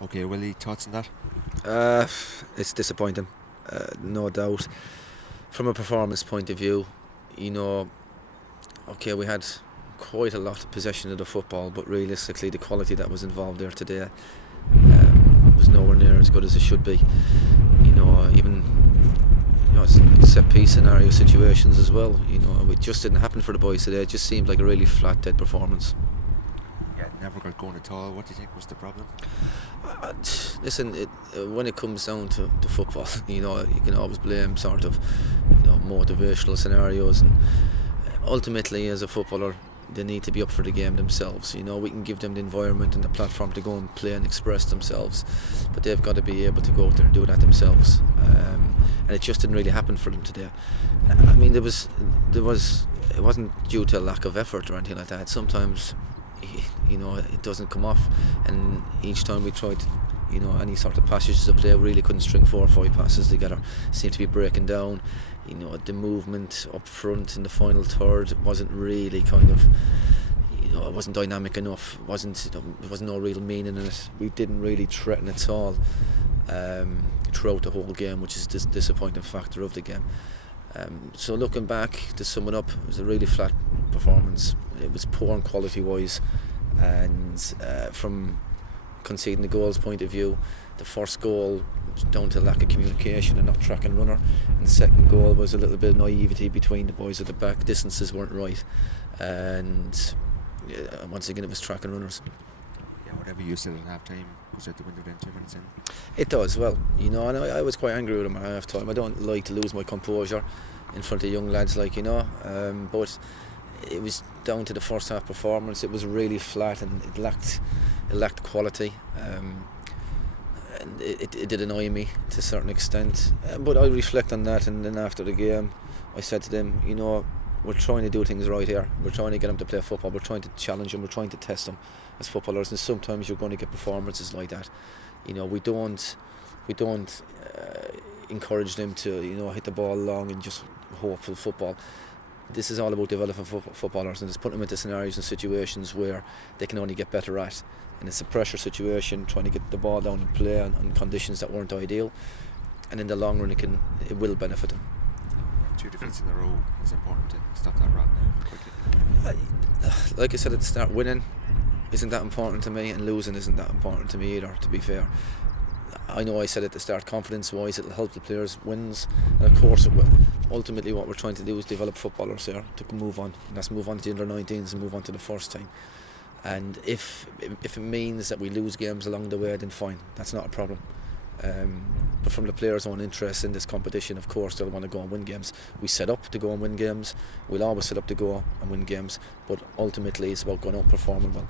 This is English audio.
Okay, Willie, thoughts on that? It's disappointing, no doubt. From a performance point of view, okay, we had quite a lot of possession of the football, but realistically, the quality that was involved there today was nowhere near as good as it should be. Even set piece scenario situations as well. It just didn't happen for the boys today. It just seemed like a really flat, dead performance. Yeah, never got going at all. What do you think was the problem? Listen, when it comes down to football, you can always blame sort of, motivational scenarios, and ultimately, as a footballer, they need to be up for the game themselves. We can give them the environment and the platform to go and play and express themselves, but they've got to be able to go out there and do that themselves. And it just didn't really happen for them today. I mean, it wasn't due to a lack of effort or anything like that. Sometimes, it doesn't come off, and each time we tried, any sort of passages of play, really couldn't string 4 or 5 passes together. Seemed to be breaking down. The movement up front in the final third wasn't really kind of, it wasn't dynamic enough. There was no real meaning in it. We didn't really threaten at all throughout the whole game, which is the disappointing factor of the game. So looking back, to sum it up, it was a really flat performance. It was poor in quality wise, and from conceding the goals point of view, the first goal was down to lack of communication and not tracking runner, and the second goal was a little bit of naivety between the boys at the back. Distances weren't right, and once again it was tracking runners. Yeah, whatever you said at half time goes out the window then 2 minutes in. It does, well, and I was quite angry with him at half time. I don't like to lose my composure in front of young lads, but it was down to the first half performance. It was really flat, and it lacked quality, and it did annoy me to a certain extent, but I reflect on that, and then after the game I said to them, we're trying to do things right here. We're trying to get them to play football. We're trying to challenge them. We're trying to test them as footballers, and sometimes you're going to get performances like that. We don't encourage them to hit the ball long and just hope for football. This is all about developing footballers, and it's putting them into scenarios and situations where they can only get better at. And it's a pressure situation, trying to get the ball down and play on conditions that weren't ideal. And in the long run, it will benefit them. 2 defeats in a row. It's important to stop that run now quickly. Like I said at the start, winning isn't that important to me, and losing isn't that important to me either, to be fair. I know I said at the start, confidence-wise, it'll help the players' wins, and of course it will. Ultimately, what we're trying to do is develop footballers here to move on, and that's move on to the under-19s and move on to the first team. And if it means that we lose games along the way, then fine, that's not a problem. But from the players' own interest in this competition, of course they'll want to go and win games. We set up to go and win games. We'll always set up to go and win games, but ultimately it's about going out and performing well.